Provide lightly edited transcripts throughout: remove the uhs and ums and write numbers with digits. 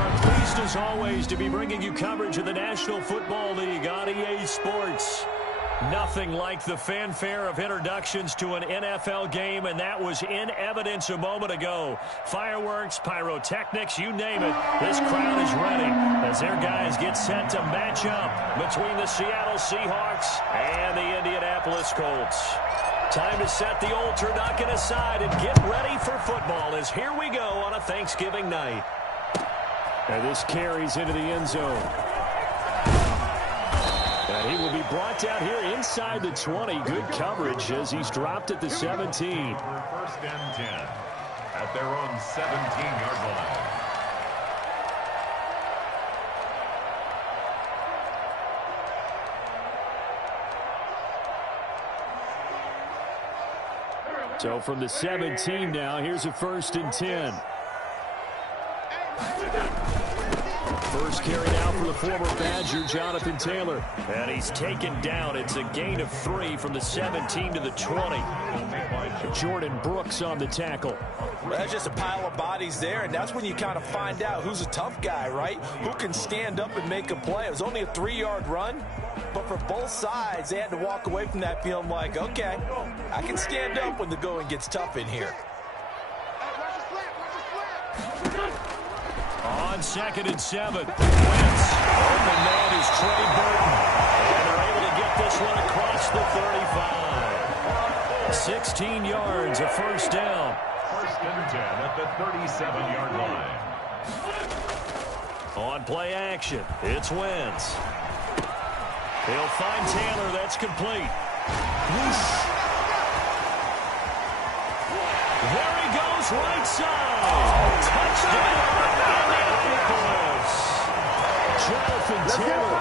are pleased as always to be bringing you coverage of the National Football League on EA Sports. Nothing like the fanfare of introductions to an NFL game, and that was in evidence a moment ago. Fireworks, pyrotechnics, you name it. This crowd is ready as their guys get set to match up between the Seattle Seahawks and the Indianapolis Colts. Time to set the old turducken aside and get ready for football as here we go on a Thanksgiving night. And this carries into the end zone. And he will be brought down here inside the 20. Good coverage as he's dropped at the 17. First and 10 at their own 17-yard line. So from the 17 now, here's a 1st and 10. First carry now for the former Badger, Jonathan Taylor. And he's taken down. It's a gain of 3 from the 17 to the 20. Jordan Brooks on the tackle. Well, that's just a pile of bodies there, and that's when you kind of find out who's a tough guy, right? Who can stand up and make a play. It was only a 3-yard run, but for both sides, they had to walk away from that feeling like, okay, I can stand up when the going gets tough in here. On 2nd and 7, Wentz. Open man is Trey Burton. And they're able to get this one across the 35. 16 yards, a first down. First and 10 at the 37-yard line. On play action, it's Wentz. He'll find Taylor. That's complete. There he goes, right side. Touchdown. Jonathan Taylor,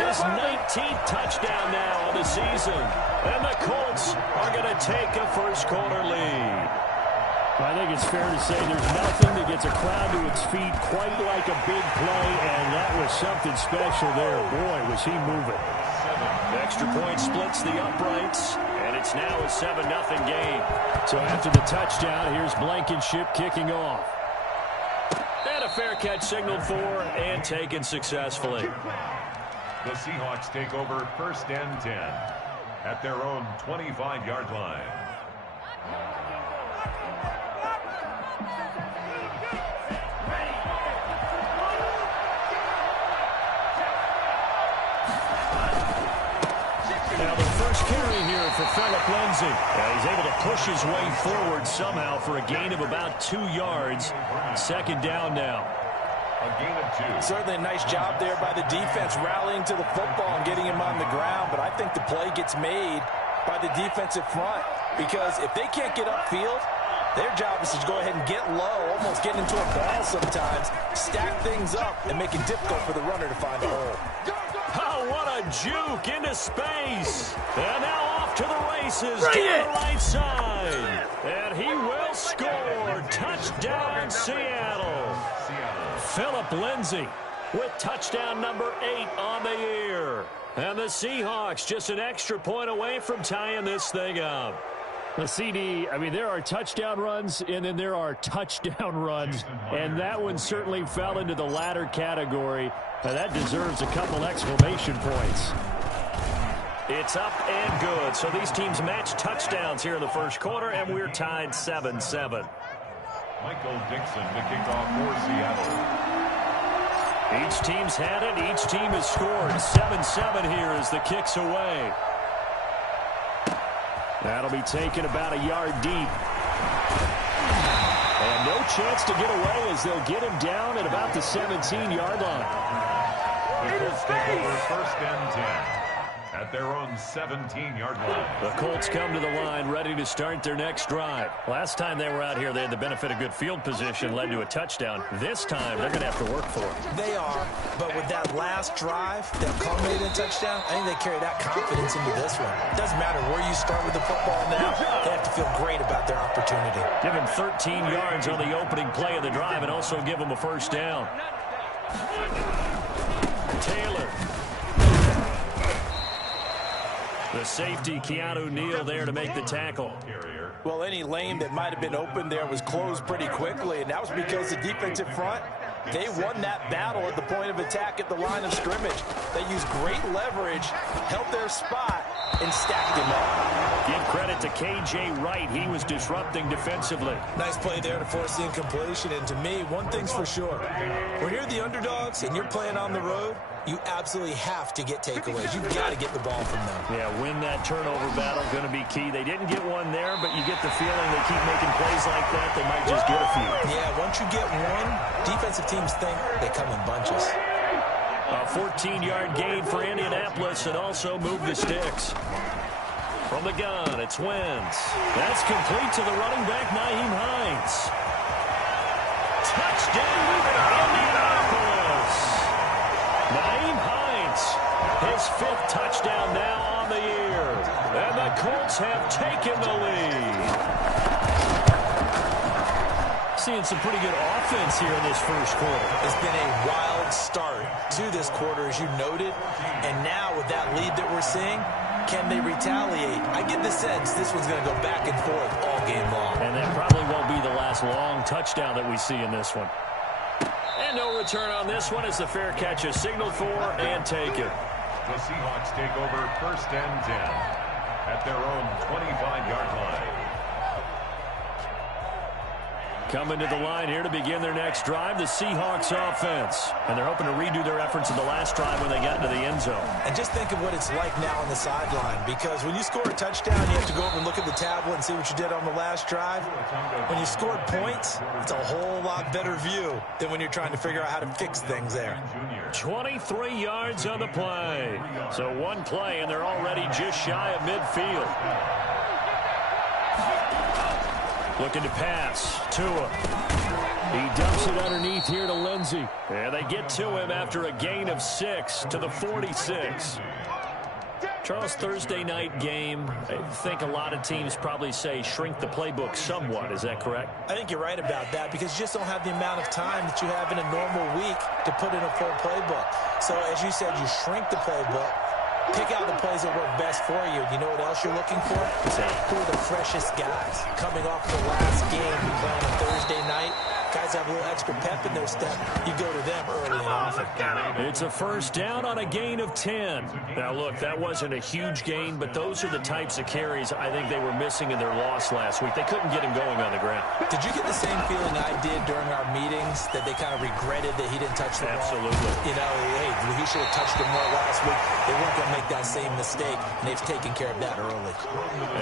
his 19th touchdown now on the season. And the Colts are going to take a first-quarter lead. I think it's fair to say there's nothing that gets a crowd to its feet quite like a big play, and that was something special there. Boy, was he moving. Extra point splits the uprights, and it's now a 7-0 game. So after the touchdown, here's Blankenship kicking off. And a fair catch signaled for and taken successfully. The Seahawks take over 1st and 10 at their own 25-yard line. Now the first carry here for Philip Lindsay. He's able to push his way forward somehow for a gain of about 2 yards. 2nd down now. A gain of 2. Certainly a nice job there by the defense rallying to the football and getting him on the ground, but I think the play gets made by the defensive front because if they can't get upfield, their job is to go ahead and get low, almost get into a ball sometimes, stack things up, and make it difficult for the runner to find a hole. Oh, what a juke into space. And now off to the races to the right side. And he will score. Touchdown, Seattle. Philip Lindsay with touchdown number 8 on the year. And the Seahawks just an extra point away from tying this thing up. The CD, I mean, there are touchdown runs, and then there are touchdown runs. And that one certainly fell into the latter category. Now that deserves a couple exclamation points. It's up and good. So these teams match touchdowns here in the first quarter, and we're tied 7-7. Michael Dixon to kick off for Seattle. Each team's had it. Each team has scored. 7-7 here as the kick's away. That'll be taken about a yard deep. And no chance to get away as they'll get him down at about the 17-yard line. The Colts take over 1st and 10 at their own 17-yard line. The Colts come to the line ready to start their next drive. Last time they were out here, they had the benefit of good field position, led to a touchdown. This time, they're going to have to work for it. They are, but with that last drive that culminated in touchdown, I think they carry that confidence into this one. It doesn't matter where you start with the football now. They have to feel great about their opportunity. Give him 13 yards on the opening play of the drive and also give him a first down. Taylor. The safety, Keanu Neal, there to make the tackle. Well, any lane that might have been open there was closed pretty quickly, and that was because the defensive front They won that battle at the point of attack at the line of scrimmage. They used great leverage, held their spot, and stacked him up. Give credit to K.J. Wright. He was disrupting defensively. Nice play there to force the incompletion. And to me, one thing's for sure. When you're the underdogs and you're playing on the road, you absolutely have to get takeaways. You've got to get the ball from them. Yeah, win that turnover battle, going to be key. They didn't get one there, but you get the feeling they keep making plays like that, they might just get a few. Yeah, once you get one, defensive teams think they come in bunches. A 14-yard gain for Indianapolis and also move the sticks. From the gun, it's Wentz. That's complete to the running back, Nyheim Hines. Touchdown, Indianapolis. Nyheim Hines, his 5th touchdown now on the year. And the Colts have taken the lead. Seeing some pretty good offense here in this first quarter. It's been a wild start to this quarter, as you noted. And now with that lead that we're seeing, can they retaliate? I get the sense this one's going to go back and forth all game long. And that probably won't be the last long touchdown that we see in this one. And no return on this one as the fair catch is signaled for and taken. The Seahawks take over 1st and 10 at their own 25-yard line. Coming to the line here to begin their next drive, the Seahawks offense. And they're hoping to redo their efforts in the last drive when they got into the end zone. And just think of what it's like now on the sideline, because when you score a touchdown, you have to go over and look at the tablet and see what you did on the last drive. When you scored points, it's a whole lot better view than when you're trying to figure out how to fix things there. 23 yards on the play. So one play, and they're already just shy of midfield. Looking to pass. Tua. He dumps it underneath here to Lindsey. And they get to him after a gain of 6 to the 46. Charles, Thursday night game, I think a lot of teams probably say shrink the playbook somewhat. Is that correct? I think you're right about that, because you just don't have the amount of time that you have in a normal week to put in a full playbook. So as you said, you shrink the playbook. Pick out the plays that work best for you. You know what else you're looking for? Who are the freshest guys? Coming off the last game, you play on a Thursday night. Guys have a little extra pep in their step. You go to them early and often. It's a 1st down on a gain of 10. Now, look, that wasn't a huge gain, but those are the types of carries I think they were missing in their loss last week. They couldn't get him going on the ground. Did you get the same feeling I did during our meetings, that they kind of regretted that he didn't touch the ball? Absolutely. You know, hey, he should have touched it more last week. They weren't going to make that same mistake, and they've taken care of that early.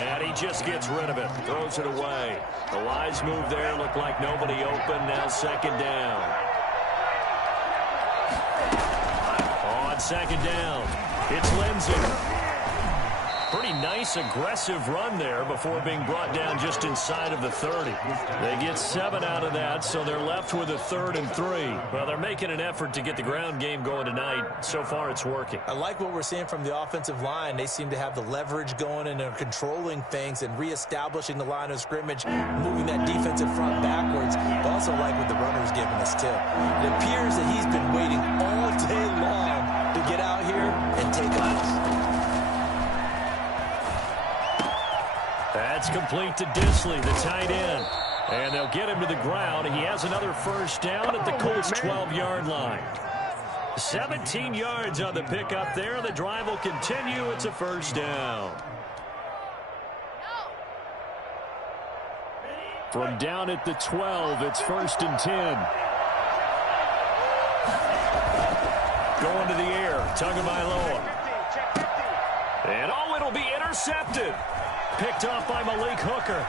And he just gets rid of it, throws it away. The Lions move there, look like nobody open. Now 2nd down. On 2nd down, it's Lindsey. Pretty nice, aggressive run there before being brought down just inside of the 30. They get 7 out of that, so they're left with a 3rd and 3. Well, they're making an effort to get the ground game going tonight. So far, it's working. I like what we're seeing from the offensive line. They seem to have the leverage going, and they're controlling things and reestablishing the line of scrimmage, moving that defensive front backwards. But also like what the runner's giving us, too. It appears that he's been waiting all day long to get out here and take off. That's complete to Disley, the tight end. And they'll get him to the ground. He has another 1st down at the Colts' 12-yard line. 17 yards on the pickup there. The drive will continue. It's a 1st down. From down at the 12, it's 1st and 10. Going to the air, Tagovailoa. And oh, it'll be intercepted. Picked off by Malik Hooker.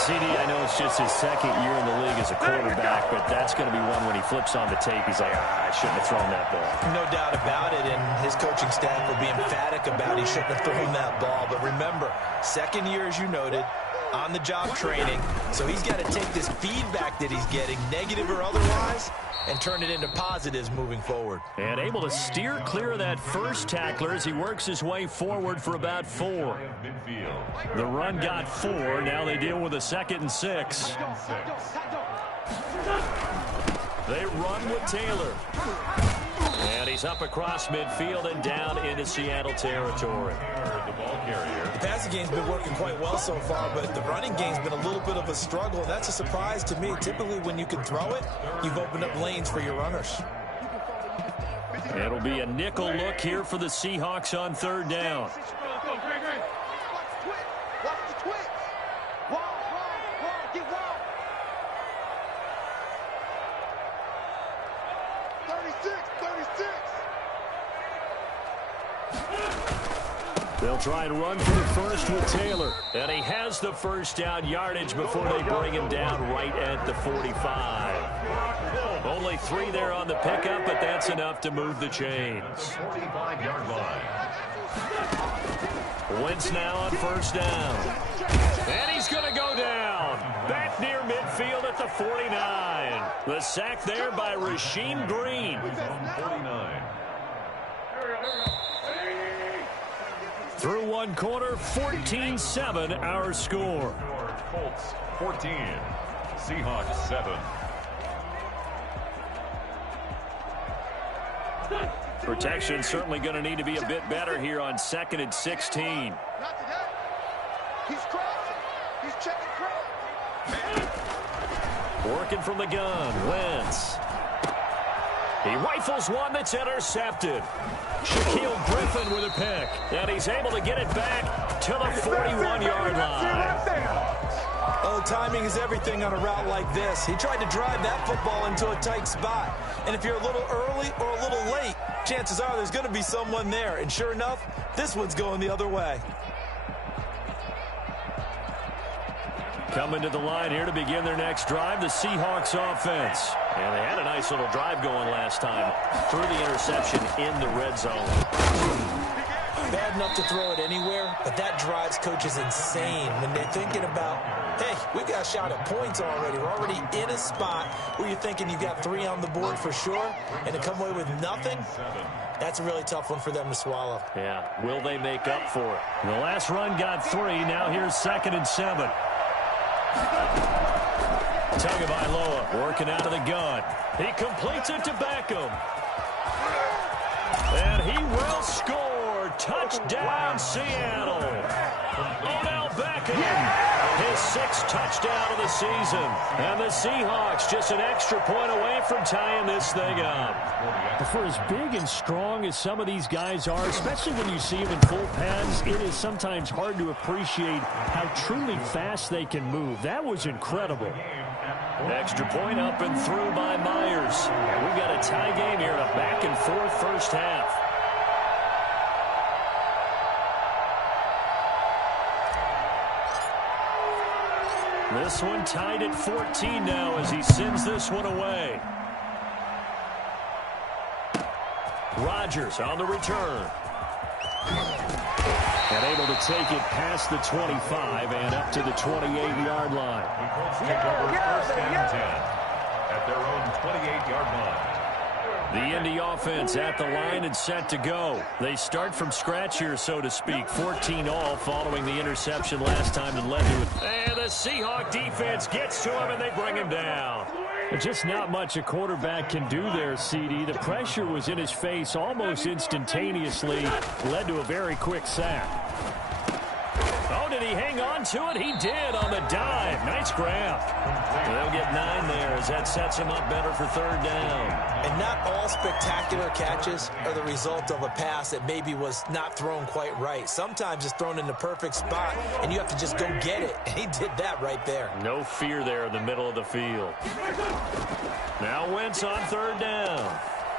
CD, I know it's just his 2nd year in the league as a quarterback, but that's going to be one when he flips on the tape. He's like, I shouldn't have thrown that ball. No doubt about it, and his coaching staff will be emphatic about he shouldn't have thrown that ball. But remember, 2nd year, as you noted, on-the-job training. So he's got to take this feedback that he's getting, negative or otherwise, and turn it into positives moving forward. And able to steer clear of that first tackler as he works his way forward for about 4. The run got 4. Now they deal with a 2nd and 6. They run with Taylor. And he's up across midfield and down into Seattle territory. The ball carrier. The passing game's been working quite well so far, but the running game's been a little bit of a struggle. That's a surprise to me. Typically, when you can throw it, you've opened up lanes for your runners. It'll be a nickel look here for the Seahawks on third down. They'll try and run for the first with Taylor. And he has the first down yardage before they bring him down right at the 45. Only 3 there on the pickup, but that's enough to move the chains. 45-yard line. Wentz now on first down. And he's going to go down. Back near midfield at the 49. The sack there by Rasheem Green. 49. Through one quarter, 14-7 our score. Colts 14. Seahawks 7. Protection certainly going to need to be a bit better here on 2nd and 16. Not today. He's crossing. He's checking cross. Working from the gun, Wentz. He rifles one that's intercepted. Shaquille Griffin with a pick. And he's able to get it back to the 41-yard line. Oh, timing is everything on a route like this. He tried to drive that football into a tight spot. And if you're a little early or a little late, chances are there's going to be someone there. And sure enough, this one's going the other way. Coming to the line here to begin their next drive, the Seahawks offense. And they had a nice little drive going last time through the interception in the red zone. Bad enough to throw it anywhere, but that drives coaches insane when they're thinking about, hey, we got a shot at points already. We're already in a spot where you're thinking you got 3 on the board for sure, and to come away with nothing, that's a really tough one for them to swallow. Yeah, will they make up for it? The last run got 3. Now here's 2nd and 7. Tagovailoa working out of the gun. He completes it to Beckham. And he will score. Touchdown, Seattle. Odell Beckham. His 6th touchdown of the season. And the Seahawks just an extra point away from tying this thing up. For as big and strong as some of these guys are, especially when you see them in full pads, it is sometimes hard to appreciate how truly fast they can move. That was incredible. Extra point up and through by Myers. And we've got a tie game here in a back-and-forth first half. This one tied at 14 now as he sends this one away. Rodgers on the return. And able to take it past the 25 and up to the 28-yard line. The Colts take over first and 10 at their own 28-yard line. The Indy offense at the line and set to go. They start from scratch here, so to speak. 14 all following the interception last time that led to it. And the Seahawk defense gets to him, and they bring him down. Just not much a quarterback can do there, CD. The pressure was in his face almost instantaneously. Led to a very quick sack. Oh, did he hang on to it? He did on the dive. Nice grab. They'll get 9 there as that sets him up better for third down. And not all spectacular catches are the result of a pass that maybe was not thrown quite right. Sometimes it's thrown in the perfect spot, and you have to just go get it. And he did that right there. No fear there in the middle of the field. Now Wentz on third down.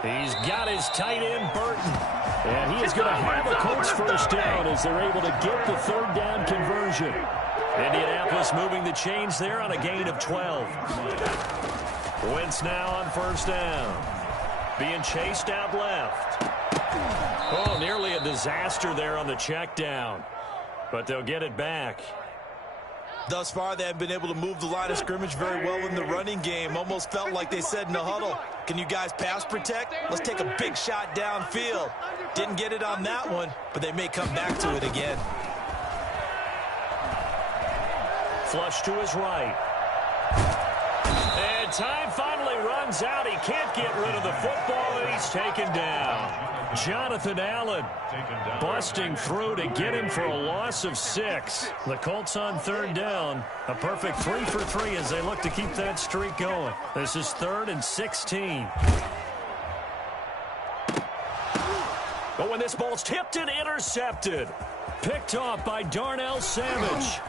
He's got his tight end, Burton. And he is going to have a Colts first down as they're able to get the third down conversion. Indianapolis moving the chains there on a gain of 12. Wentz now on first down. Being chased out left. Oh, nearly a disaster there on the check down. But they'll get it back. Thus far, they have been able to move the line of scrimmage very well in the running game. Almost felt like they said in the huddle, can you guys pass protect? Let's take a big shot downfield. Didn't get it on that one, but they may come back to it again. Flush to his right. And And time finally runs out. He can't get rid of the football, and he's taken down. Jonathan Allen busting through to get him for a loss of 6. The Colts on third down. A perfect 3 for 3 as they look to keep that streak going. This is 3rd and 16. But when this ball's tipped and intercepted. Picked off by Darnell Savage.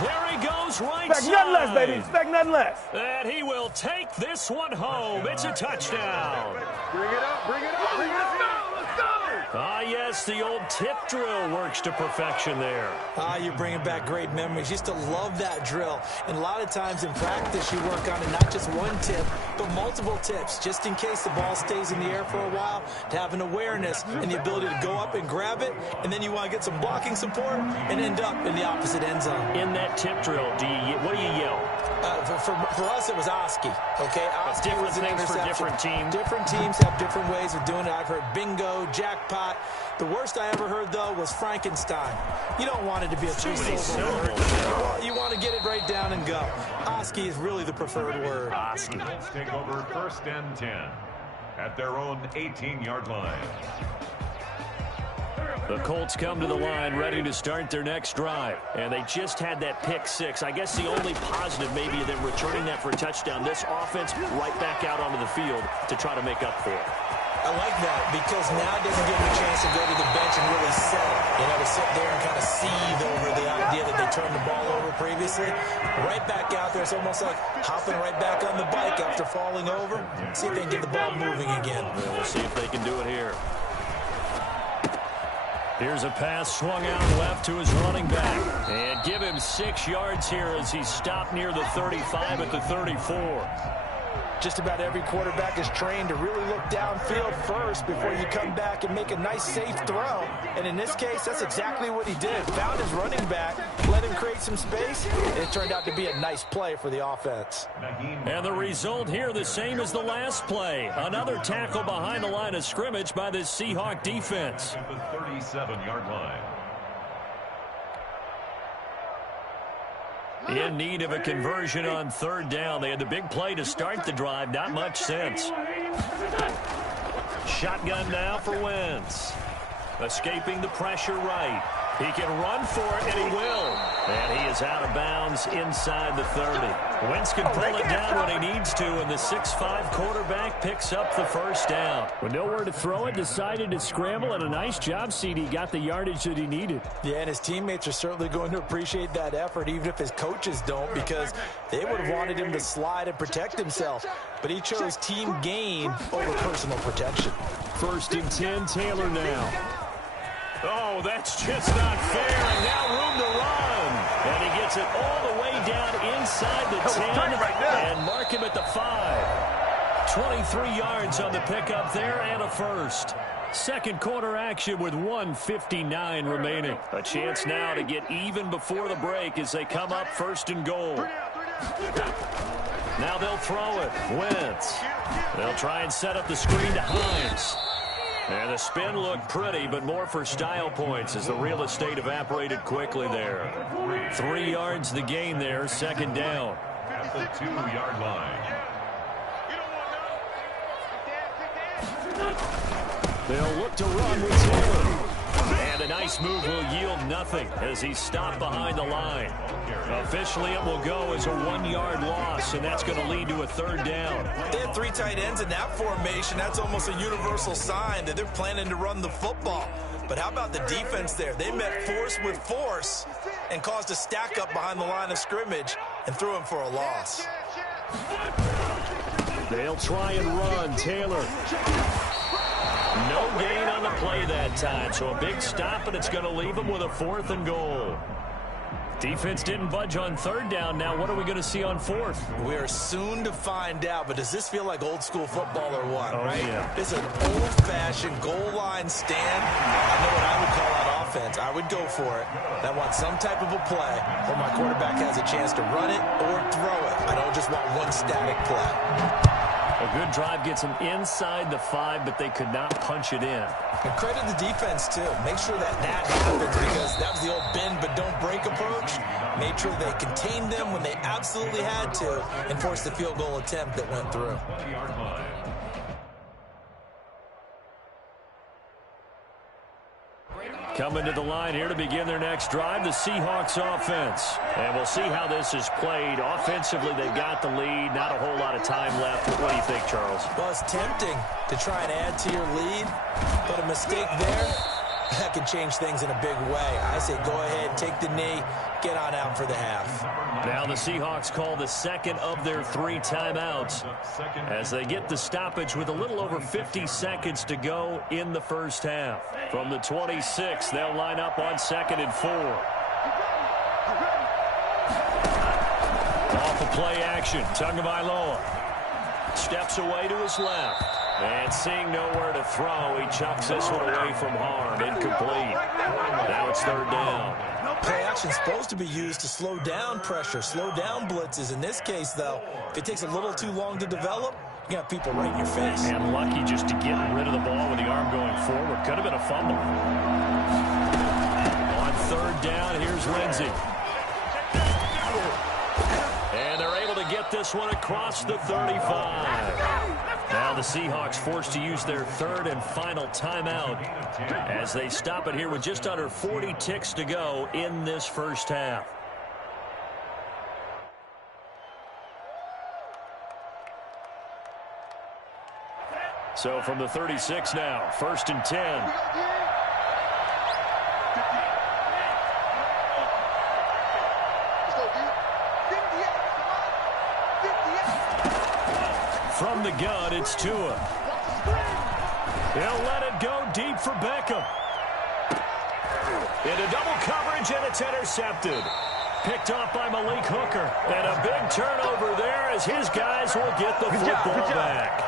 There he goes, right Expect side. nothing less, baby. Expect nothing less. And he will take this one home. It's a touchdown. Bring it up, bring it up, bring it up. Let's go. Ah, yes, the old tip drill works to perfection there. You're bringing back great memories. Used to love that drill. And a lot of times in practice, you work on it, not just one tip, but multiple tips, just in case the ball stays in the air for a while, to have an awareness and the ability to go up and grab it, and then you want to get some blocking support and end up in the opposite end zone. In that tip drill, what do you yell? For us, it was Oski. Okay, Oski different was an things for interception. different teams. Different teams have different ways of doing it. I've heard bingo, jackpot. The worst I ever heard, though, was Frankenstein. You don't want it to be a three-syllable word. You want to get it right down and go. Oski is really the preferred word. Oski. Let's take over 1st and 10 at their own 18-yard line. The Colts come to the line ready to start their next drive. And they just had that pick 6. I guess the only positive maybe of them returning that for a touchdown. This offense right back out onto the field to try to make up for it. I like that because now it doesn't give them a chance to go to the bench and really settle. You know, to sit there and kind of seethe over the idea that they turned the ball over previously. Right back out there. It's almost like hopping right back on the bike after falling over. See if they can get the ball moving again. We'll see if they can do it here. Here's a pass swung out left to his running back. And give him 6 yards here as he's stopped near the 35 at the 34. Just about every quarterback is trained to really look downfield first before you come back and make a nice, safe throw. And in this case, that's exactly what he did. Found his running back, let him create some space, and it turned out to be a nice play for the offense. And the result here the same as the last play. Another tackle behind the line of scrimmage by the Seahawk defense. At the 37-yard line. In need of a conversion on third down. They had the big play to start the drive. Not much sense. Shotgun now for Wentz. Escaping the pressure right. He can run for it, and he will. And he is out of bounds inside the 30. Wentz can pull it down when he needs to, and the 6'5" quarterback picks up the first down. With nowhere to throw it, decided to scramble, and a nice job, CD. Got the yardage that he needed. Yeah, and his teammates are certainly going to appreciate that effort, even if his coaches don't, because they would have wanted him to slide and protect himself. But he chose team gain over personal protection. 1st and 10, Taylor now. Oh, that's just not fair, and now room to run. And he gets it all the way down inside the 10 and mark him at the 5. 23 yards on the pickup there and a first. Second quarter action with 1:59 remaining. A chance now to get even before the break as they come up 1st and goal. Now they'll throw it. Wentz. They'll try and set up the screen to Hines. And the spin looked pretty, but more for style points as the real estate evaporated quickly there. 3 yards the gain there, 2nd down. At the 2-yard line. They'll look to run with Taylor. And a nice move will yield nothing as he's stopped behind the line. Officially, it will go as a 1-yard loss, and that's going to lead to a 3rd down. They have 3 tight ends in that formation. That's almost a universal sign that they're planning to run the football. But how about the defense there? They met force with force and caused a stack up behind the line of scrimmage and threw him for a loss. They'll try and run. Taylor. No gain on the play that time, so a big stop, and it's going to leave them with a 4th and goal. Defense didn't budge on 3rd down. Now what are we going to see on 4th? We are soon to find out, but does this feel like old school football or what, right? Yeah. It's an old-fashioned goal line stand. I know what I would call out offense. I would go for it. I want some type of a play where my quarterback has a chance to run it or throw it. I don't just want one static play. A good drive gets them inside the 5, but they could not punch it in. And credit the defense, too. Make sure that happens because that was the old bend but don't break approach. made sure they contained them when they absolutely had to, and forced the field goal attempt that went through. 20-yard line. Coming to the line here to begin their next drive, the Seahawks offense. And we'll see how this is played. Offensively, they've got the lead. Not a whole lot of time left. What do you think, Charles? Well, it's tempting to try and add to your lead, but a mistake there, that can change things in a big way. I say go ahead, take the knee, get on out for the half. Now the Seahawks call the second of their 3 timeouts as they get the stoppage with a little over 50 seconds to go in the first half. From the 26, they'll line up on 2nd and 4. Off of play action, Tagovailoa steps away to his left. And seeing nowhere to throw, he chucks this one away from harm. Incomplete. Now it's 3rd down. Play action supposed to be used to slow down pressure, slow down blitzes. In this case, though, if it takes a little too long to develop, you got people right in your face. And lucky just to get rid of the ball with the arm going forward. Could have been a fumble. On 3rd down, here's Lindsey. And they're able to get this one across the 35. Now the Seahawks forced to use their 3rd and final timeout as they stop it here with just under 40 ticks to go in this first half. So from the 36 now, 1st and 10. From the gun, it's Tua. He'll let it go deep for Beckham. Into double coverage, and it's intercepted. Picked off by Malik Hooker. And a big turnover there as his guys will get the football back.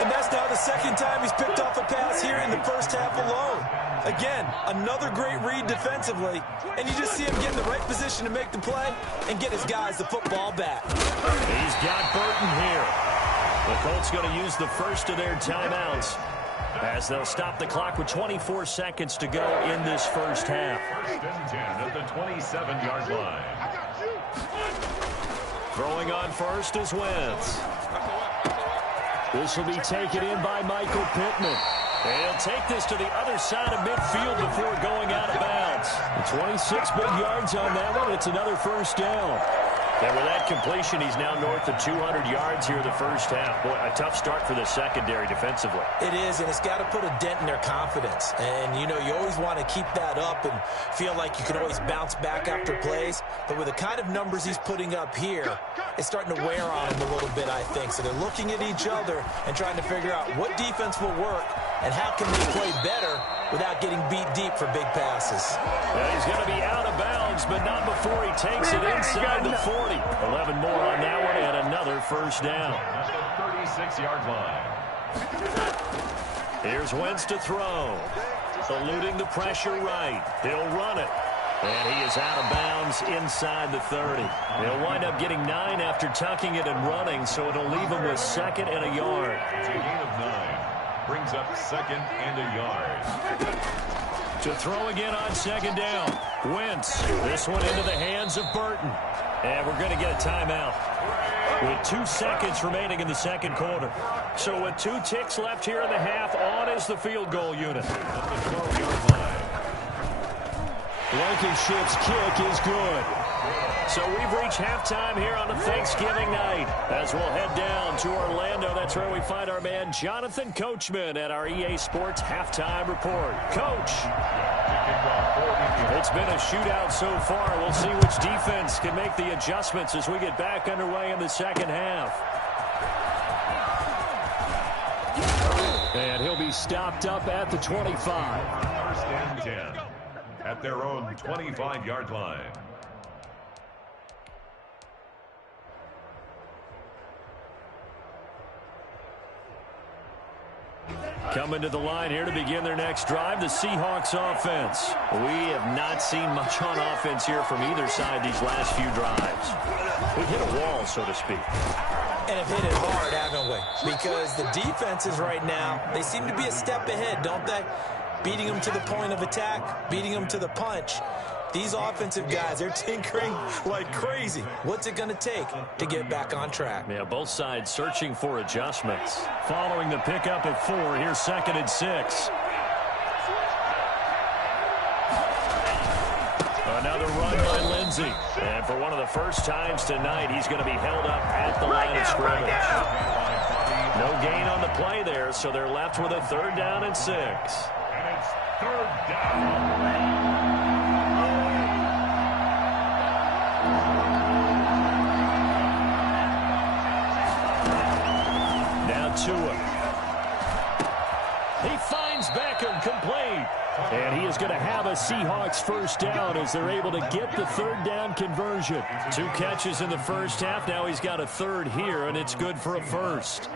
And that's now the 2nd time he's picked off a pass here in the first half alone. Again, another great read defensively, and you just see him get in the right position to make the play and get his guys the football back. He's got Burton here. The Colts going to use the first of their timeouts as they'll stop the clock with 24 seconds to go in this first half. 1st and 10 at the 27-yard line. Throwing on first is Wentz. This will be taken in by Michael Pittman. And he'll take this to the other side of midfield before going out of bounds. 26 big yards on that one. It's another first down. And with that completion, he's now north of 200 yards here in the first half. Boy, a tough start for the secondary defensively. It is, and it's got to put a dent in their confidence. And, you know, you always want to keep that up and feel like you can always bounce back after plays. But with the kind of numbers he's putting up here, it's starting to wear on him a little bit, I think. So they're looking at each other and trying to figure out what defense will work and how can they play better without getting beat deep for big passes. Well, he's going to be out of bounds, but not before he takes it inside the 40. 11 more on that one and another first down. At the 36-yard line. Here's Wentz to throw. Eluding the pressure right. He'll run it. And he is out of bounds inside the 30. He'll wind up getting 9 after tucking it and running, so it'll leave him with 2nd and a yard. It's a gain of 9. Brings up 2nd and a yard. To throw again on 2nd down. Wentz. This one into the hands of Burton. And we're going to get a timeout with 2 seconds remaining in the 2nd quarter. So with 2 ticks left here in the half, on is the field goal unit. Blankenship's kick is good. So we've reached halftime here on a Thanksgiving night. As we'll head down to Orlando, that's where we find our man Jonathan Coachman at our EA Sports Halftime Report. Coach, it's been a shootout so far. We'll see which defense can make the adjustments as we get back underway in the second half. And he'll be stopped up at the 25. 1st and 10 at their own 25-yard line. Coming to the line here to begin their next drive, the Seahawks offense. We have not seen much on offense here from either side these last few drives. We've hit a wall, so to speak. And have hit it hard, haven't we? Because the defenses right now, they seem to be a step ahead, don't they? Beating them to the point of attack, beating them to the punch. These offensive guys, they're tinkering like crazy. What's it going to take to get back on track? Yeah, both sides searching for adjustments. Following the pickup at 4, here's 2nd and 6. Another run by Lindsey. And for one of the first times tonight, he's going to be held up at the line of scrimmage. No gain on the play there, so they're left with a 3rd down and 6. And it's 3rd down. Tua. He finds Beckham complete. And he is going to have a Seahawks 1st down as they're able to get the 3rd down conversion. 2 catches in the first half. Now he's got a 3rd here, and it's good for a 1st.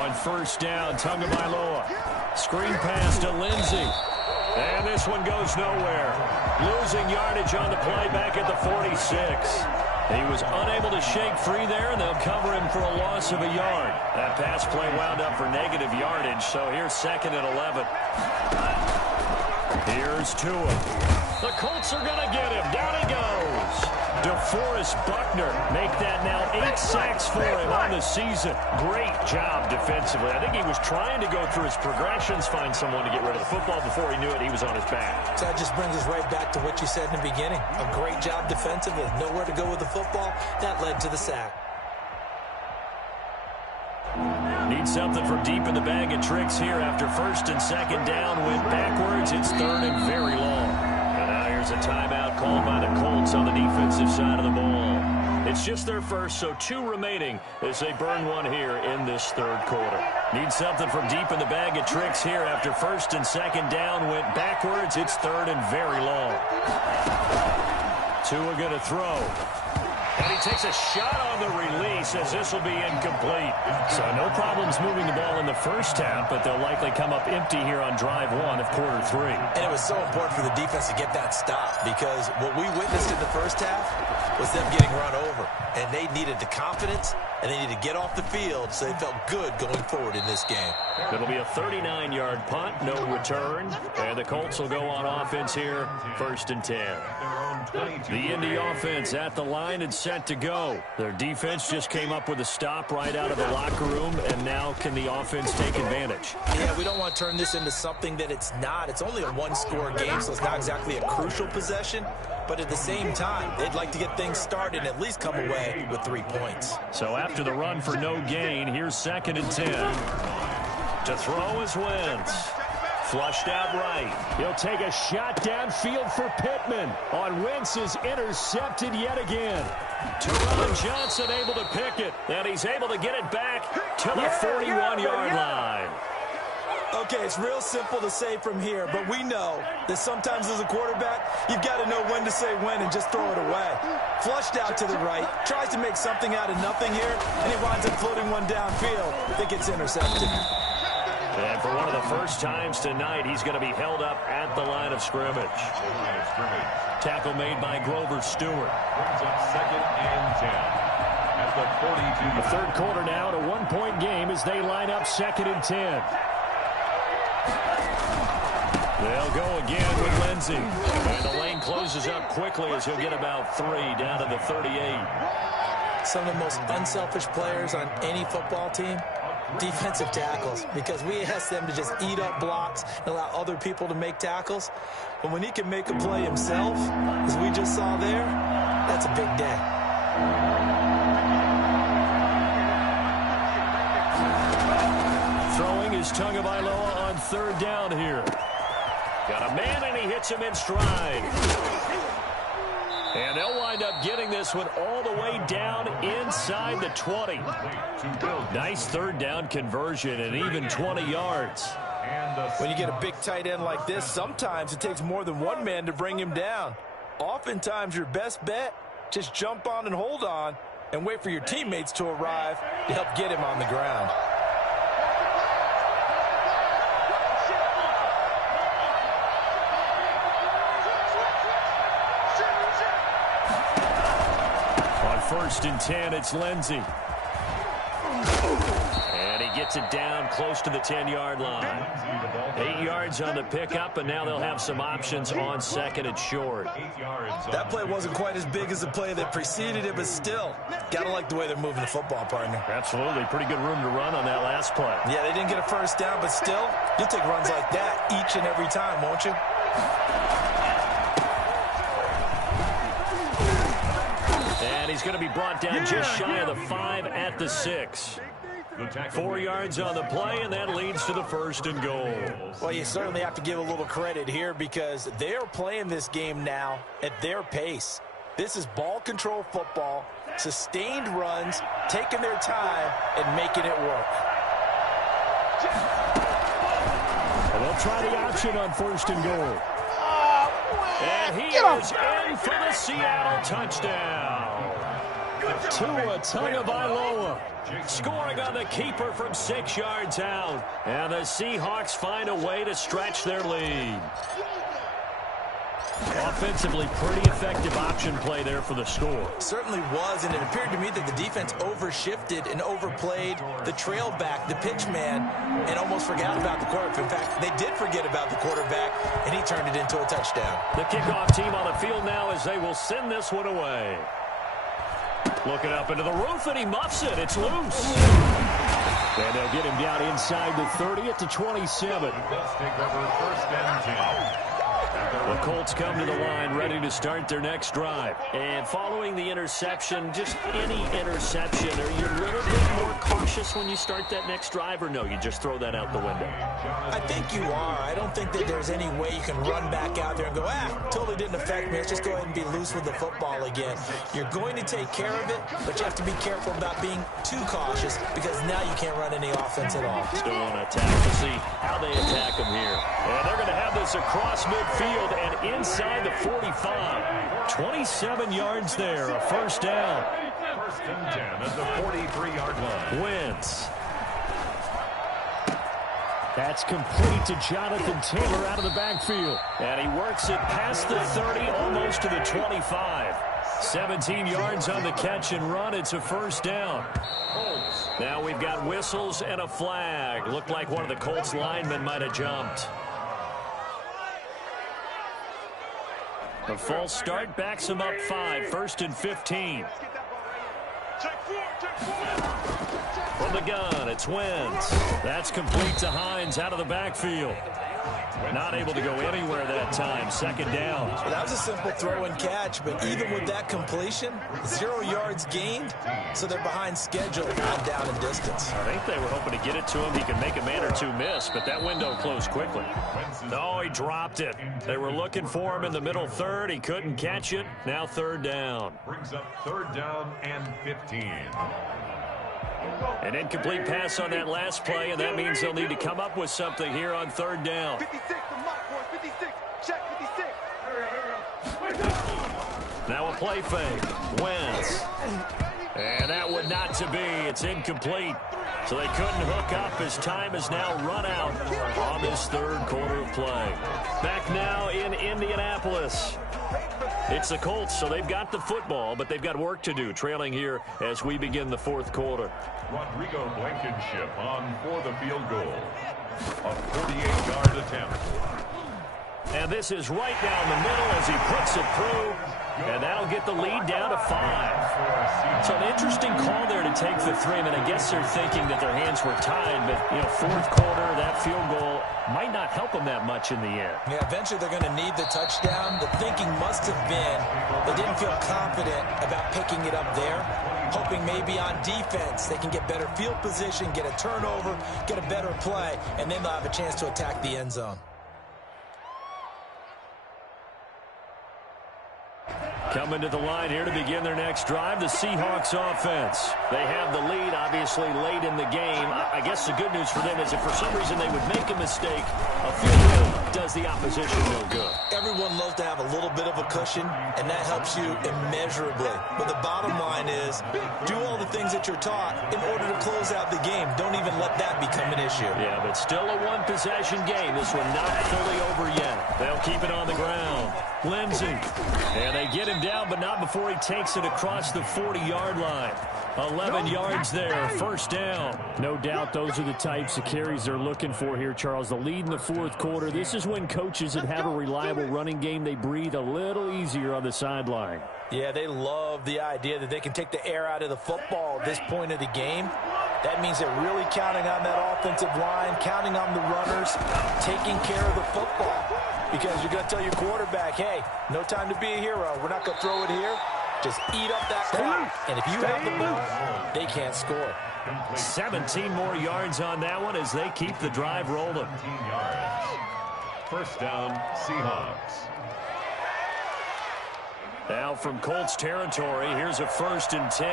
On 1st down, Tagovailoa. Screen pass to Lindsey. And this one goes nowhere. Losing yardage on the play back at the 46. He was unable to shake free there, and they'll cover him for a loss of a yard. That pass play wound up for negative yardage, so here's 2nd and 11. Here's Tua. The Colts are going to get him. Down he goes. DeForest Buckner make that now 8 sacks for him on the season. Great job defensively. I think he was trying to go through his progressions, find someone to get rid of the football. Before he knew it, he was on his back. So that just brings us right back to what you said in the beginning. A great job defensively. Nowhere to go with the football. That led to the sack. Need something from deep in the bag of tricks here after 1st and 2nd down. Went backwards. It's 3rd and very long. And now here's a timeout called by the Colts on the defensive side of the ball. It's just their first, so 2 remaining as they burn one here in this 3rd quarter. Need something from deep in the bag of tricks here after 1st and 2nd down. Went backwards. It's 3rd and very long. Tua going to throw. And he takes a shot on the release as this will be incomplete. So no problems moving the ball in the first half, but they'll likely come up empty here on drive 1 of quarter 3. And it was so important for the defense to get that stop because what we witnessed in the first half was them getting run over. And they needed the confidence, and they needed to get off the field so they felt good going forward in this game. It'll be a 39-yard punt, no return. And the Colts will go on offense here, 1st and 10. The Indy offense at the line and set to go. Their defense just came up with a stop right out of the locker room, and now can the offense take advantage? Yeah, we don't want to turn this into something that it's not. It's only a 1-score game, so it's not exactly a crucial possession. But at the same time, they'd like to get things started and at least come away with 3 points. So after the run for no gain, here's 2nd and 10. To throw is Wentz. Flushed out right. He'll take a shot downfield for Pittman. On Wentz is intercepted yet again. Teron Johnson able to pick it. And he's able to get it back to the 41-yard line. Okay, it's real simple to say from here, but we know that sometimes as a quarterback, you've got to know when to say when and just throw it away. Flushed out to the right, tries to make something out of nothing here, and he winds up floating one downfield that gets intercepted. And for one of the first times tonight, he's going to be held up at the line of scrimmage. Tackle made by Grover Stewart. Brings up 2nd and 10 at the 42. The 3rd quarter now, a 1-point game as they line up 2nd and 10. They'll go again with Lindsey. And the lane closes up quickly as he'll get about 3 down to the 38. Some of the most unselfish players on any football team, defensive tackles, because we ask them to just eat up blocks and allow other people to make tackles. But when he can make a play himself, as we just saw there, that's a big day. Throwing is Tagovailoa on 3rd down here. Got a man, and he hits him in stride. And they'll wind up getting this one all the way down inside the 20. Nice 3rd down conversion and even 20 yards. When you get a big tight end like this, sometimes it takes more than one man to bring him down. Oftentimes, your best bet, just jump on and hold on and wait for your teammates to arrive to help get him on the ground. first and 10. It's Lindsey. And he gets it down close to the 10-yard line. 8 yards on the pickup, and now they'll have some options on second and short. That play wasn't quite as big as the play that preceded it, but still, got to like the way they're moving the football, partner. Absolutely. Pretty good room to run on that last play. Yeah, they didn't get a first down, but still, you'll take runs like that each and every time, won't you? And he's going to be brought down just shy of the 5 at the 6. 4 yards on the play, and that leads to the first and goal. Well, you certainly have to give a little credit here because they're playing this game now at their pace. This is ball control football, sustained runs, taking their time, and making it work. And they'll try the option on first and goal. And he is in for the Seattle touchdown. Tua Tagovailoa scoring on the keeper from 6 yards out. And the Seahawks find a way to stretch their lead. Offensively, pretty effective option play there for the score. Certainly was, and it appeared to me that the defense overshifted and overplayed the trail back, the pitch man, and almost forgot about the quarterback. In fact, they did forget about the quarterback, and he turned it into a touchdown. The kickoff team on the field now as they will send this one away. Looking up into the roof, and he muffs it. It's loose. And they'll get him down inside the 30 at the 27. Let's take over first and 10. The Colts come to the line ready to start their next drive. And following the interception, just any interception, are you a little bit more cautious when you start that next drive, or no, you just throw that out the window? I think you are. I don't think that there's any way you can run back out there and go, totally didn't affect me. Let's just go ahead and be loose with the football again. You're going to take care of it, but you have to be careful about being too cautious because now you can't run any offense at all. Still want to attack to see how they attack them here. And they're going to have this across midfield and inside the 45. 27 yards there, a first down. First and 10 at the 43-yard line. Wentz. That's complete to Jonathan Taylor out of the backfield. And he works it past the 30, almost to the 25. 17 yards on the catch and run. It's a first down. Now we've got whistles and a flag. Looked like one of the Colts linemen might have jumped. A false start backs him up 5. First and 15. From the gun, it's Wentz. That's complete to Hines out of the backfield. Not able to go anywhere that time. Second down. Well, that was a simple throw and catch, but even with that completion, 0 yards gained, so they're behind schedule on down and distance. I think they were hoping to get it to him. He could make a man or two miss, but that window closed quickly. No, he dropped it. They were looking for him in the middle third. He couldn't catch it. Now third down. Brings up third down and 15. An incomplete pass on that last play, and that means they'll need to come up with something here on third down. 56, the mark, boys. 56. Check 56. Now a play fake. Wentz. And that would not to be. It's incomplete. So they couldn't hook up as time is now run out on this third quarter of play. Back now in Indianapolis. It's the Colts, so they've got the football, but they've got work to do, trailing here as we begin the fourth quarter. Rodrigo Blankenship on for the field goal. A 48-yard attempt. And this is right down the middle as he puts it through. And that'll get the lead down to 5. So an interesting call there to take the 3. I mean, I guess they're thinking that their hands were tied, but, you know, fourth quarter, that field goal might not help them that much in the end. Yeah, eventually they're going to need the touchdown. The thinking must have been they didn't feel confident about picking it up there, hoping maybe on defense they can get better field position, get a turnover, get a better play, and then they'll have a chance to attack the end zone. Coming to the line here to begin their next drive, the Seahawks offense. They have the lead, obviously, late in the game. I guess the good news for them is if for some reason they would make a mistake, a field goal does the opposition no good. Everyone loves to have a little bit of a cushion, and that helps you immeasurably. But the bottom line is, do all the things that you're taught in order to close out the game. Don't even let that become an issue. Yeah, but still a one-possession game. This one not fully over yet. They'll keep it on the ground. Lindsey. And they get him down, but not before he takes it across the 40-yard line. 11 yards there, first down. No doubt those are the types of carries they're looking for here, Charles. The lead in the fourth quarter. This is when coaches that have a reliable running game, they breathe a little easier on the sideline. Yeah, they love the idea that they can take the air out of the football at this point of the game. That means they're really counting on that offensive line, counting on the runners, taking care of the football. Because you're going to tell your quarterback, hey, no time to be a hero. We're not going to throw it here. Just eat up that clock. And if you have the ball, they can't score. 17 more yards on that one as they keep the drive rolling. 17 yards. First down, Seahawks. Now from Colts territory, here's a 1st and 10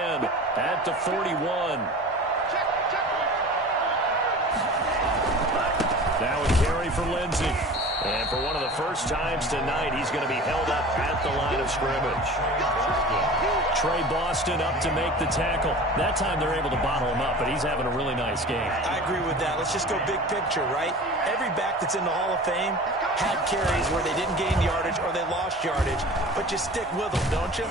at the 41. Now a carry for Lindsey. And for one of the first times tonight, he's going to be held up at the line of scrimmage. Trey Boston up to make the tackle. That time they're able to bottle him up, but he's having a really nice game. I agree with that. Let's just go big picture, right? Every back that's in the Hall of Fame had carries where they didn't gain yardage or they lost yardage, but you stick with them, don't you?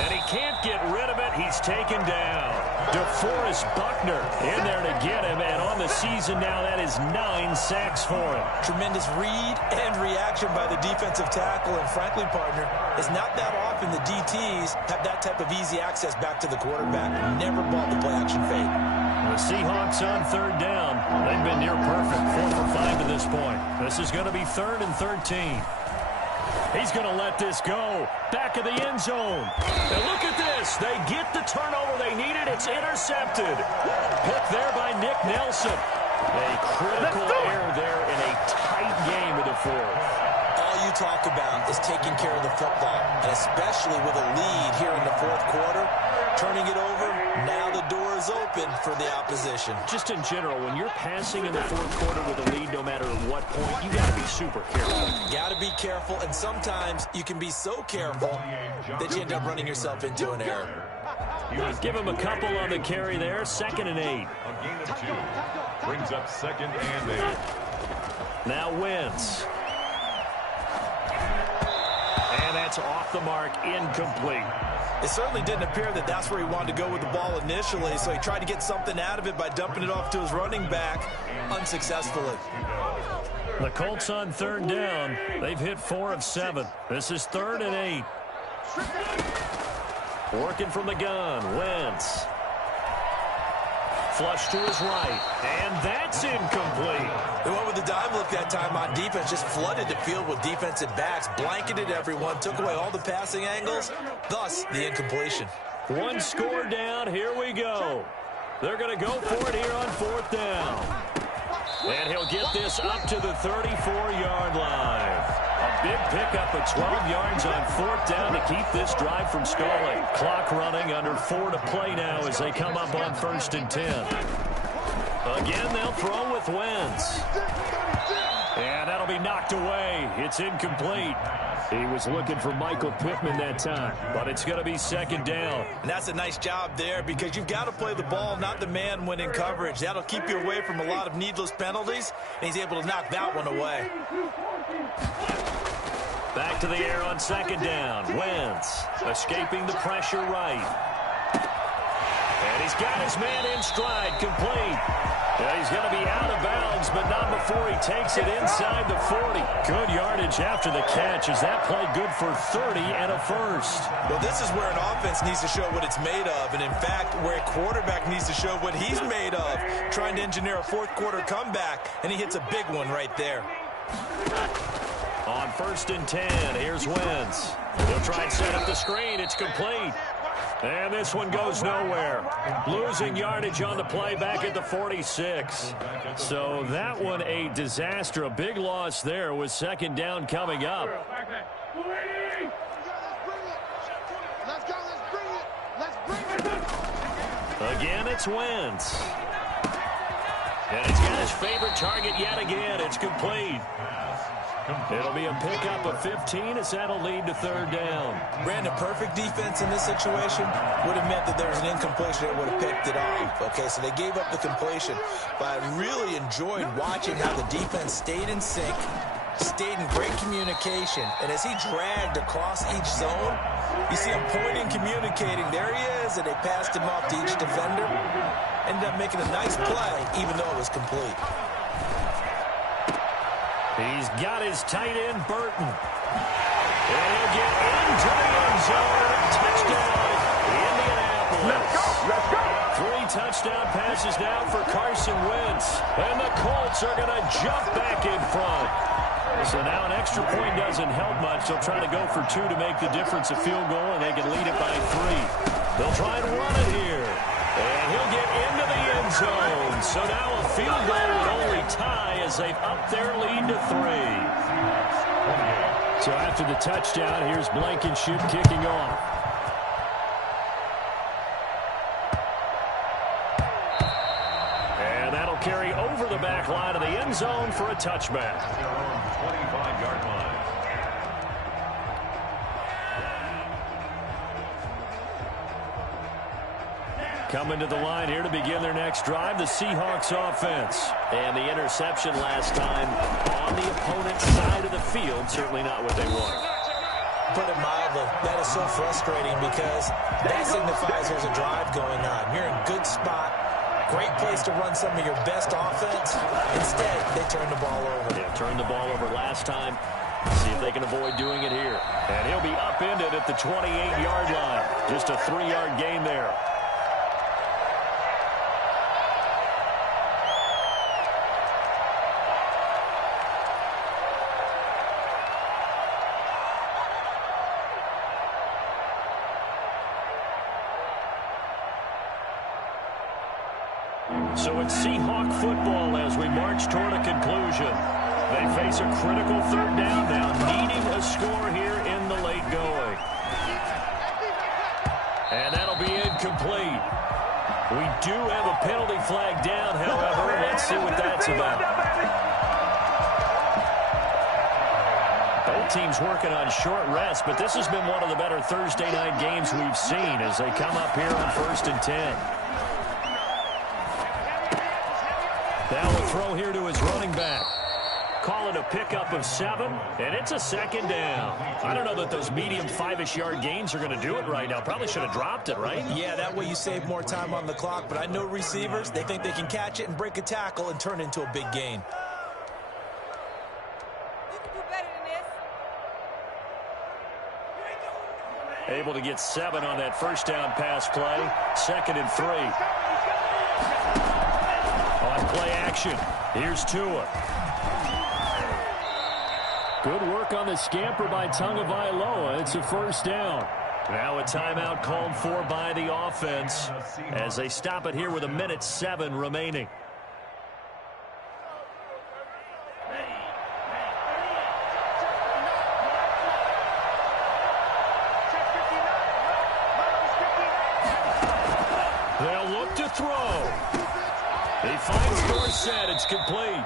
And he can't get rid of it. He's taken down. DeForest Buckner in there to get him, and on the season now, that is 9 sacks for him. Tremendous read and reaction by the defensive tackle, and frankly, partner, it's not that often the DTs have that type of easy access back to the quarterback. Never bought the play-action fake. The Seahawks on 3rd down. They've been near perfect, 4 for 5 to this point. This is going to be 3rd and 13. He's going to let this go. Back of the end zone. And look at this. They get the turnover they needed. It's intercepted. Picked there by Nick Nelson. A critical error there in a tight game in the 4th. All you talk about is taking care of the football, and especially with a lead here in the 4th quarter, turning it over, now the door is open for the opposition. Just in general, when you're passing in the 4th quarter with a lead, no matter what point, you got to be super careful. Got to be careful, and sometimes you can be so careful that you end up running yourself into an error. Give him a couple on the carry there, 2nd and 8. A gain of 2. Brings up 2nd and 8. Now Wentz. And that's off the mark, incomplete. It certainly didn't appear that that's where he wanted to go with the ball initially, so he tried to get something out of it by dumping it off to his running back unsuccessfully. The Colts on 3rd down. They've hit 4 of 7. This is 3rd and 8. Working from the gun, Wentz. Flush to his right, and that's incomplete. They went with the dime look that time on defense, just flooded the field with defensive backs, blanketed everyone, took away all the passing angles, thus the incompletion. 1 score down, here we go. They're going to go for it here on 4th down. And he'll get this up to the 34-yard line. A big pickup of 12 yards on 4th down to keep this drive from stalling. Clock running, under 4 to play now as they come up on 1st and 10. Again, they'll throw with Wentz. And that'll be knocked away. It's incomplete. He was looking for Michael Pittman that time, but it's going to be 2nd down. And that's a nice job there because you've got to play the ball, not the man when in coverage. That'll keep you away from a lot of needless penalties, and he's able to knock that one away. Back to the air on 2nd down. Wentz escaping the pressure right. And he's got his man in stride, complete. Yeah, he's going to be out of bounds, but not before he takes it inside the 40. Good yardage after the catch. Is that play good for 30 and a first? Well, this is where an offense needs to show what it's made of, and in fact, where a quarterback needs to show what he's made of, trying to engineer a 4th quarter comeback, and he hits a big one right there. On 1st and 10, here's Wentz. He'll try and set up the screen. It's complete. And this one goes nowhere. Losing yardage on the play back at the 46. So that one a disaster. A big loss there with 2nd down coming up. Again, it's Wentz. And he's got his favorite target yet again. It's complete. It'll be a pickup of 15 as that'll lead to third down. Brandon, perfect defense in this situation would have meant that there was an incompletion that would have picked it off. Okay, so they gave up the completion. But I really enjoyed watching how the defense stayed in sync, stayed in great communication. And as he dragged across each zone, you see him pointing, communicating. There he is, and they passed him off to each defender. Ended up making a nice play, even though it was complete. He's got his tight end, Burton. And he'll get into the end zone. Touchdown, Indianapolis. Let's go. 3 touchdown passes now for Carson Wentz. And the Colts are going to jump back in front. So now an extra point doesn't help much. They'll try to go for 2 to make the difference a field goal, and they can lead it by 3. They'll try and run it here. And he'll get into the end zone. So now a field goal would only tie as they've upped their lead to 3. So after the touchdown, here's Blankenship kicking off. And that'll carry over the back line of the end zone for a touchback. 25-yard line. Coming to the line here to begin their next drive, the Seahawks offense. And the interception last time on the opponent's side of the field, certainly not what they want. Put it mildly, that is so frustrating because that signifies there's a drive going on. You're in a good spot, great place to run some of your best offense. Instead, they turn the ball over. Yeah, turned the ball over last time. See if they can avoid doing it here. And he'll be upended at the 28-yard line. Just a 3-yard gain there. So it's Seahawk football as we march toward a conclusion. They face a critical third down now, needing a score here in the late going. And that'll be incomplete. We do have a penalty flag down, however. Let's see what that's about. Both teams working on short rest, but this has been one of the better Thursday night games we've seen as they come up here on 1st and 10. Now a throw here to his running back. Call it a pickup of 7, and it's a 2nd down. I don't know that those medium 5-ish yard gains are going to do it right now. Probably should have dropped it, right? Yeah, that way you save more time on the clock, but I know receivers, they think they can catch it and break a tackle and turn it into a big gain. You can do better than this. Able to get 7 on that first down pass play. 2nd and 3. On play action, here's Tua. Good work on the scamper by Tagovailoa. It's a 1st down. Now a timeout called for by the offense as they stop it here with 1:07 remaining. They'll look to throw. He finds Dorsett. It's complete.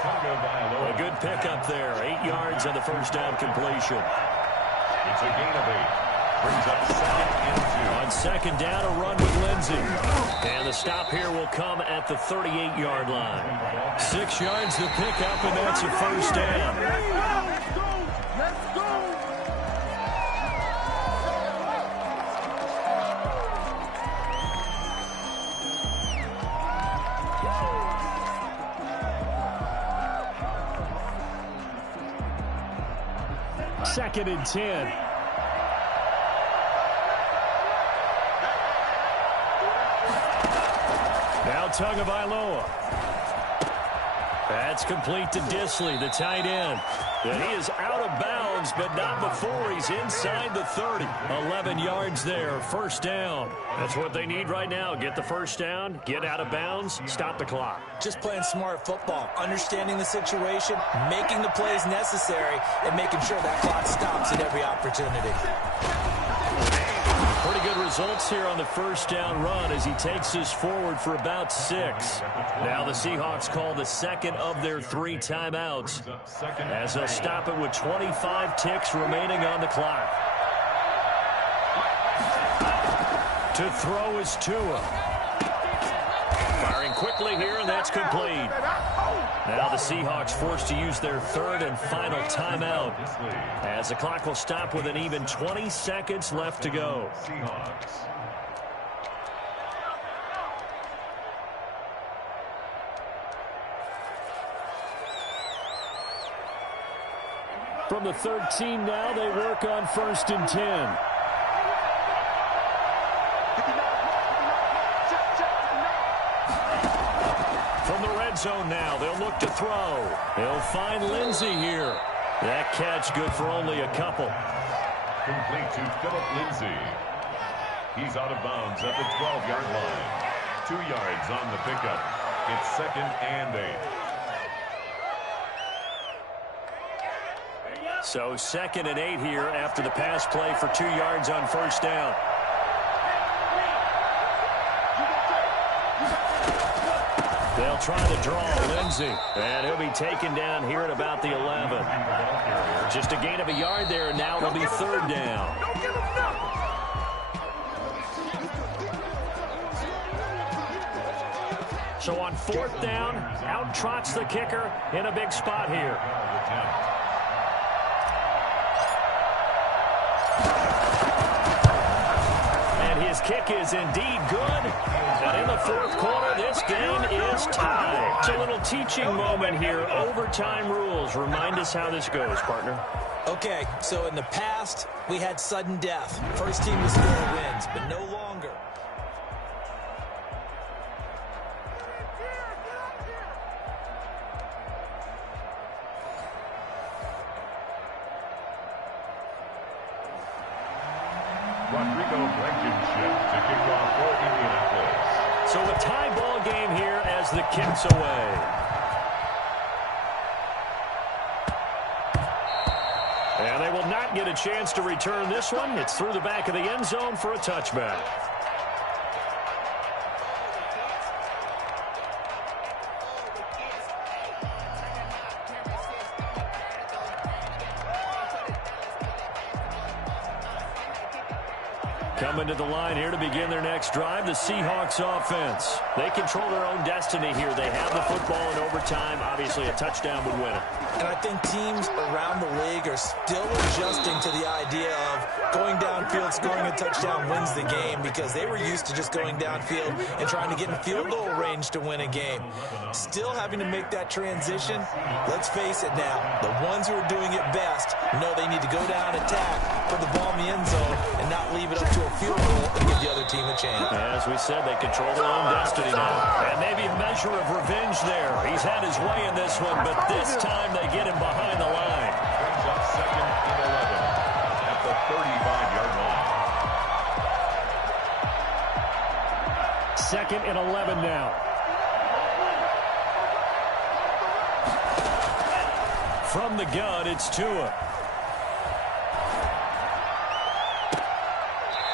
A good pickup there. 8 yards on the first down completion. It's a gain of 8. Brings up 2nd and 2. On 2nd down, a run with Lindsey. And the stop here will come at the 38-yard line. 6 yards to pick up, and that's a 1st down. Let's go. 2nd and 10. Now Tagovailoa. That's complete to Disley, the tight end. And he is out of bounds, but not before he's inside the 30. 11 yards there, 1st down. That's what they need right now. Get the 1st down, get out of bounds, stop the clock. Just playing smart football, understanding the situation, making the plays necessary, and making sure that clock stops at every opportunity. Pretty good results here on the first down run as he takes us forward for about 6. Now the Seahawks call the second of their 3 timeouts as they'll stop it with 25 ticks remaining on the clock. To throw is Tua. Firing quickly here, and that's complete. Now the Seahawks forced to use their 3rd and final timeout as the clock will stop with an even 20 seconds left to go. From the 13 now, they work on 1st and 10. From the red zone now, they'll look to throw. They'll find Lindsey here. That catch good for only a couple. Complete to Phillip Lindsay. He's out of bounds at the 12-yard line. 2 yards on the pickup. It's 2nd and 8. So 2nd and 8 here after the pass play for 2 yards on 1st down. They'll try to draw Lindsey, and he'll be taken down here at about the 11. Just a gain of a yard there, and now it'll be 3rd down. So on 4th down, out trots the kicker in a big spot here. And his kick is indeed good. And in the 4th quarter, this game is tied. It's a little teaching moment here. Overtime rules. Remind us how this goes, partner. Okay, so in the past, we had sudden death. First team to score wins, but no longer. To kick off for Indianapolis. So a tie ball game here as the kick's away. And they will not get a chance to return this one. It's through the back of the end zone for a touchback. Coming to the line here to begin their next drive, the Seahawks offense. They control their own destiny here. They have the football in overtime. Obviously, a touchdown would win it. And I think teams around the league are still adjusting to the idea of going downfield, scoring a touchdown wins the game, because they were used to just going downfield and trying to get in field goal range to win a game. Still having to make that transition. Let's face it now, the ones who are doing it best know they need to go down, attack, put the ball in the end zone, and not leave it up to a field goal and give the other team a chance. As we said, they control their own destiny now. And maybe a measure of revenge there. He's had his way in this one, but this time they get him behind the line. Brings up 2nd and 11 at the 35-yard line. 2nd and 11 now. From the gun, it's Tua.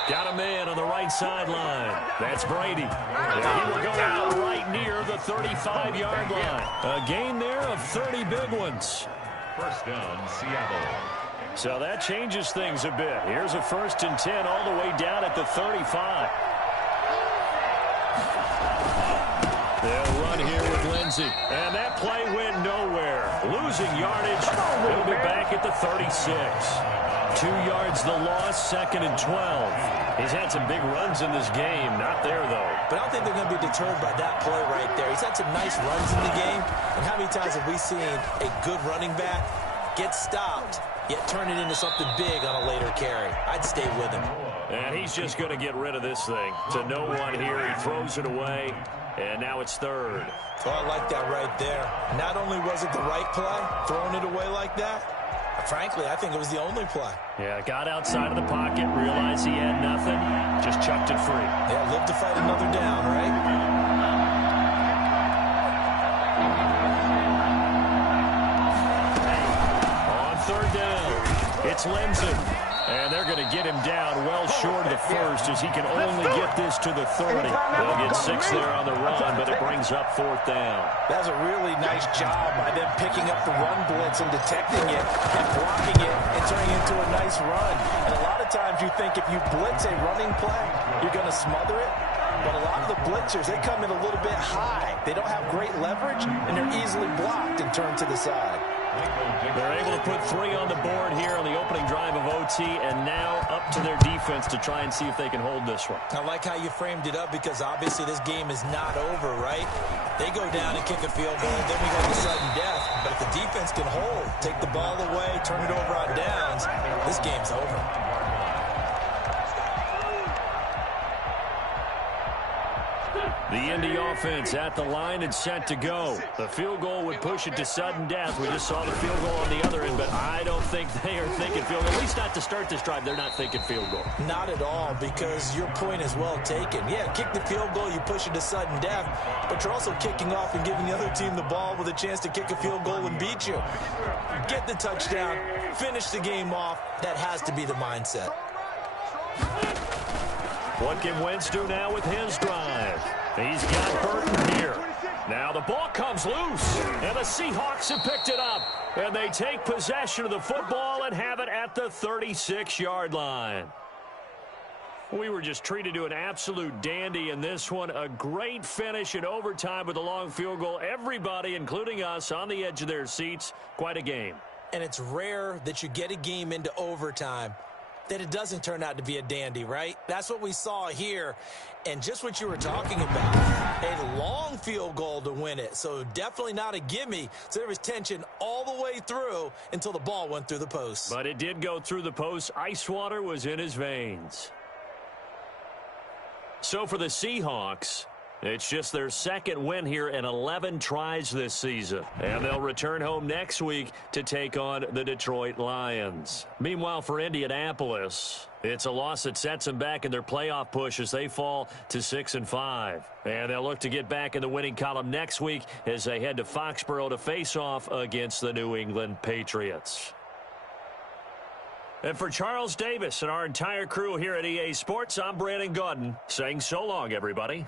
Got a man on the right sideline. That's Brady. And he will go out right near the 35-yard line. A gain there of 30 big ones. 1st down, Seattle. So that changes things a bit. Here's a 1st and 10 all the way down at the 35. They'll run here with Lindsey. And that play went nowhere. Losing yardage. They'll be back at the 36. 2 yards the loss, 2nd and 12. He's had some big runs in this game. Not there, though. But I don't think they're going to be deterred by that play right there. He's had some nice runs in the game. And how many times have we seen a good running back get stopped, yet turn it into something big on a later carry? I'd stay with him. And he's just going to get rid of this thing. To no one here, he throws it away. And now it's 3rd. Oh, I like that right there. Not only was it the right play, throwing it away like that, frankly, I think it was the only play. Yeah, got outside of the pocket, realized he had nothing, just chucked it free. Yeah, live to fight another down, right? On 3rd down, it's Lindsey. And they're going to get him down well short of the first as he can only get this to the 30. They'll get 6 there on the run, but it brings up 4th down. That's a really nice job by them picking up the run blitz and detecting it and blocking it and turning it into a nice run. And a lot of times you think if you blitz a running play, you're going to smother it. But a lot of the blitzers, they come in a little bit high. They don't have great leverage, and they're easily blocked and turned to the side. They're able to put 3 on the board here on the opening drive of OT, and now up to their defense to try and see if they can hold this one. I like how you framed it up because obviously this game is not over, right? They go down and kick a field goal, then we go to sudden death. But if the defense can hold, take the ball away, turn it over on downs, this game's over. The Indy offense at the line and set to go. The field goal would push it to sudden death. We just saw the field goal on the other end, but I don't think they are thinking field goal. At least not to start this drive. They're not thinking field goal. Not at all, because your point is well taken. Yeah, kick the field goal, you push it to sudden death, but you're also kicking off and giving the other team the ball with a chance to kick a field goal and beat you. Get the touchdown, finish the game off. That has to be the mindset. What can Wentz do now with his drive? He's got Burton here. Now the ball comes loose, and the Seahawks have picked it up. And they take possession of the football and have it at the 36-yard line. We were just treated to an absolute dandy in this one. A great finish in overtime with a long field goal. Everybody, including us, on the edge of their seats. Quite a game. And it's rare that you get a game into overtime that it doesn't turn out to be a dandy, right? That's what we saw here. And just what you were talking about, a long field goal to win it. So definitely not a gimme. So there was tension all the way through until the ball went through the post. But it did go through the post. Ice water was in his veins. So for the Seahawks, it's just their second win here in 11 tries this season. And they'll return home next week to take on the Detroit Lions. Meanwhile, for Indianapolis, it's a loss that sets them back in their playoff push as they fall to 6-5. And they'll look to get back in the winning column next week as they head to Foxborough to face off against the New England Patriots. And for Charles Davis and our entire crew here at EA Sports, I'm Brandon Gaudin saying so long, everybody.